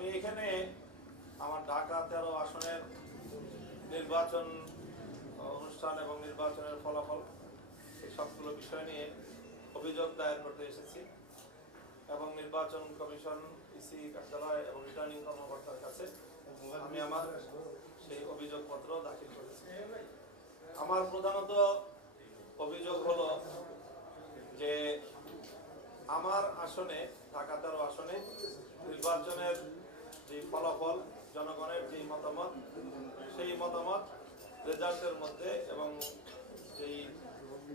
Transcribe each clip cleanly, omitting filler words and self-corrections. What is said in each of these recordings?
আমি এখানে আমার ঢাকা 13 আসনের নির্বাচন অনুষ্ঠান এবং নির্বাচনের ফলাফল এই সবগুলো বিষয় নিয়ে অভিযোগ দায়ের করতে এসেছি এবং নির্বাচন কমিশন, ইসি কার্যালয় এবং রিটার্নিং কর্মকর্তার কাছে আমি আমার সেই অভিযোগপত্র দাখিল করেছি। আমার প্রধানত অভিযোগ হলো যে আমার আসনে, ঢাকা 13 আসনে নির্বাচনের যে ফলাফল, জনগণের যে মতামত, সেই মতামত রেজাল্টের মধ্যে এবং যেই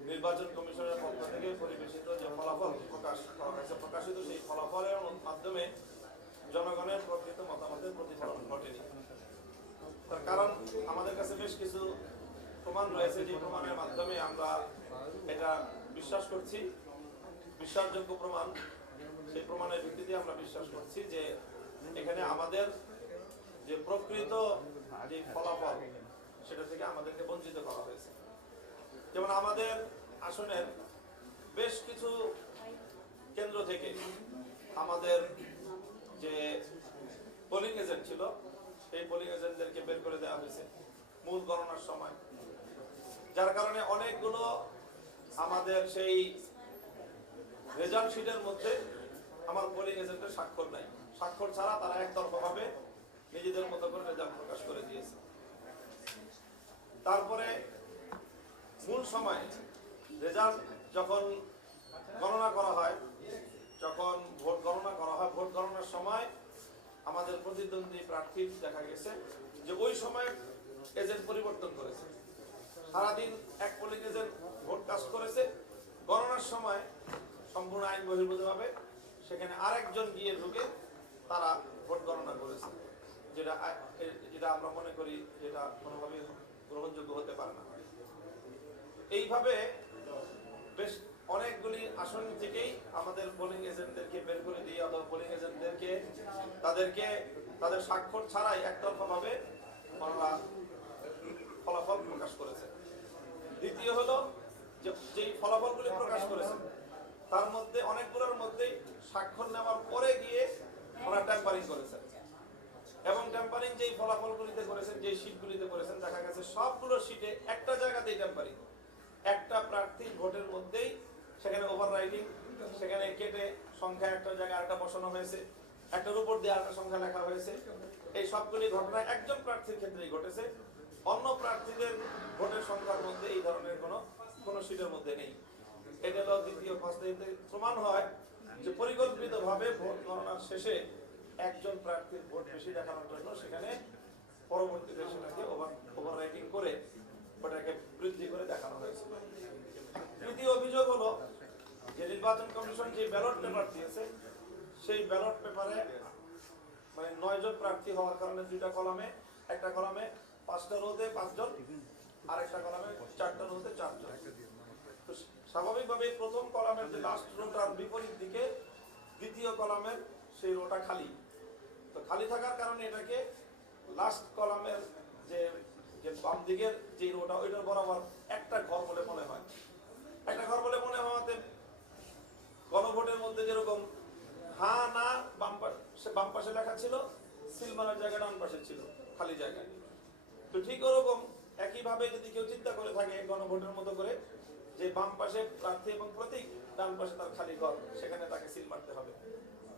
নির্বাচন কমিশনের পক্ষ থেকে পরিবেশিত যে ফলাফল প্রকাশিত সেই ফলাফলের মাধ্যমে জনগণের প্রকৃত মতামতের প্রতিফলন ঘটেনি। তার কারণ আমাদের কাছে বেশ কিছু প্রমাণ রয়েছে, যে প্রমাণের মাধ্যমে আমরা এটা বিশ্বাস করছি, বিশ্বাসযোগ্য প্রমাণ। সেই প্রমাণের ভিত্তিতে আমরা বিশ্বাস করছি যে এখানে আমাদের যে প্রকৃত যে ফলাফল সেটা থেকে আমাদেরকে বঞ্চিত করা হয়েছে। যেমন আমাদের আসনের বেশ কিছু কেন্দ্র থেকে আমাদের যে পোলিং এজেন্ট ছিল সেই পোলিং এজেন্টদেরকে বের করে দেওয়া হয়েছে মূল গণনার সময়, যার কারণে অনেকগুলো আমাদের সেই রেজাল্ট শিটের মধ্যে আমার পোলিং এজেন্টের স্বাক্ষর নাই। স্বাক্ষর ছাড়া তারা একতরফাভাবে নিজেদের মতো করে রেজাল্ট প্রকাশ করে দিয়েছে। তারপরে মূল সময় রেজাল্ট যখন গণনা করা হয়, যখন ভোট গণনা করা হয়, ভোট গণনার সময় আমাদের প্রতিদ্বন্দ্বী প্রার্থী দেখা গেছে যে ওই সময় এজেন্ট পরিবর্তন করেছে। সারাদিন এক পোলিং এজেন্ট ভোট কাস্ট করেছে, গণনার সময় সম্পূর্ণ আইন বহির্ভূতভাবে সেখানে আরেকজন গিয়ে ঢুকে তারা ভোট গণনা করেছে, যেটা আমরা মনে করি যেটা কোনোভাবেই গ্রহণযোগ্য হতে পারে না। এইভাবে বেশ অনেকগুলি আসন থেকেই আমাদের পোলিং এজেন্টদেরকে বের করে দিয়ে অথবা পোলিং এজেন্টদেরকে তাদের স্বাক্ষর ছাড়াই একতরফাভাবে ফলাফল প্রকাশ করেছে। দ্বিতীয় হলো যেই ফলাফলগুলি প্রকাশ করেছে তার মধ্যে অনেকগুলোর মধ্যেই স্বাক্ষর নেওয়ার পরে গিয়ে ওরা ট্যাম্পারিং করেছে, এবং ট্যাম্পারিং যেই ফলাফলগুলিতে করেছেন, যেই শীটগুলিতে করেছেন, দেখা গেছে সবগুলো শীটে একটা জায়গাতেই ট্যাম্পারিং। একটা প্রার্থীর ভোটের মধ্যেই সেখানে ওভার রাইটিং, সেখানে কেটে সংখ্যা একটা জায়গায় আরেকটা বসানো হয়েছে, একটার উপর দিয়ে আরেকটা সংখ্যা লেখা হয়েছে। এই সবগুলি ঘটনা একজন প্রার্থীর ক্ষেত্রেই ঘটেছে, অন্য প্রার্থীদের ভোটের সংখ্যার মধ্যে এই ধরনের কোনো শীটের মধ্যে নেই। এটা হলো দ্বিতীয় ফার্স্টে প্রমাণ হয় যে পরিকল্পিতভাবে ভোট গণনার শেষে একজন প্রার্থীর ভোট বেশি দেখানোর জন্য সেখানে পরবর্তীতে সেটাকে ওভার রাইটিং করে ওটাকে বৃদ্ধি করে দেখানো হয়েছে। তৃতীয় অভিযোগ হলো যে নির্বাচন কমিশন যে ব্যালট পেপার দিয়েছে সেই ব্যালট পেপারে মানে 9 জন প্রার্থী হওয়ার কারণে 2টা কলামে, একটা কলামে 5টা রোতে 5 জন, আর একটা কলামে 4টা রোতে 4 জন। তো স্বাভাবিকভাবে প্রথম কলামের যে লাস্ট রোটার বিপরীত দিকে দ্বিতীয় কলামের সেই রোটা খালি। তো খালি থাকার কারণে এটাকে লাস্ট কলামের যে বাম দিকের যে রোটা ওইটার বরাবর একটা ঘর বলে মনে হয়। একটা ঘর বলে মনে হওয়াতে গণভোটের মধ্যে যেরকম হ্যাঁ না বাম পাশে লেখা ছিল, সিল মারার জায়গা ডান পাশে ছিল খালি জায়গায়। তো ঠিক ওরকম একইভাবে যদি কেউ চিন্তা করে থাকে গণভোটের মতো করে যে বাম পাশে প্রার্থী এবং প্রতীক, ডান পাশে তার খালি ঘর, সেখানে তাকে সিল মারতে হবে।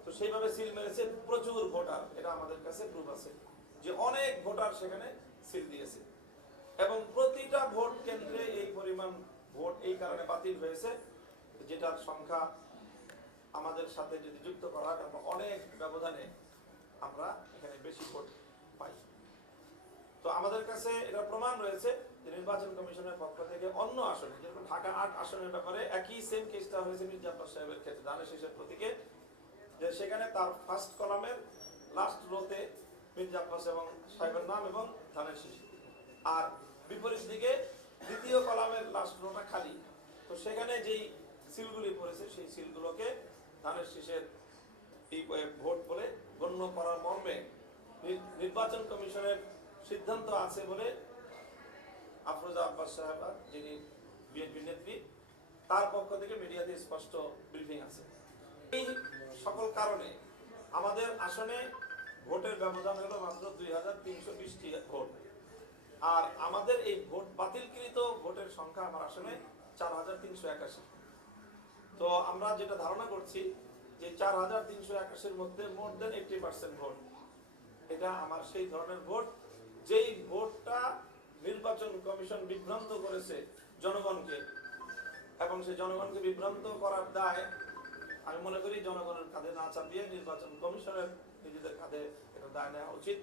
তো সেইভাবে সিল মেরেছে প্রচুর ভোটার, এটা আমাদের কাছে প্রুফ আছে যে অনেক ভোটার সেখানে সিল দিয়েছে, এবং প্রতিটা ভোট কেন্দ্রে এই পরিমাণ ভোট এই কারণে বাতিল হয়েছে যেটার সংখ্যা আমাদের সাথে যদি যুক্ত করা হয় তারপর অনেক ব্যবধানে আমরা এখানে বেশি ভোট পাই। তো আমাদের কাছে এটা প্রমাণ রয়েছে যে নির্বাচন কমিশনের পক্ষ থেকে অন্য আসনে, যেরকম ঢাকা 8 আসনের ব্যাপারে একই সেম কেসটা হয়েছে মির্জা আব্বাস সাহেবের ক্ষেত্রে, ধানের শীষের প্রতীকে, যে সেখানে তার ফার্স্ট কলামের লাস্ট রোতে মির্জা আব্বাস এবং সাহেবের নাম এবং ধানের শীষ, আর বিপরীত দিকে দ্বিতীয় কলামের লাস্ট রোটা খালি। তো সেখানে যেই সিলগুলি পড়েছে সেই সিলগুলোকে ধানের শীষের এই ভোট বলে গণ্য করার মর্মে নির্বাচন কমিশনের সিদ্ধান্ত আছে বলে আফরোজা আব্বাস সাহেব, যিনি বিএনপি নেত্রী, তার পক্ষ থেকে মিডিয়াতে স্পষ্ট ব্রিফিং আছে। এই সকল কারণে আমাদের আসনে ভোটের ব্যবধান হলো মাত্র 2320টি ভোট। আর আমাদের এই ভোট বাতিলকৃত ভোটের সংখ্যা আমার আসলে 4381। তো আমরা যেটা ধারণা করছি যে 4381-এর মধ্যে মোর দেন 80% ভোট, এটা আমার সেই ধরনের ভোট যেই ভোটটা নির্বাচন কমিশন বিভ্রান্ত করেছে জনগণকে, এবং সেই জনগণকে বিভ্রান্ত করার দায় আমি মনে করি জনগণের কাঁধে না চাপিয়ে নির্বাচন কমিশনের নিজেদের কাঁধে এটা দায় নেওয়া উচিত।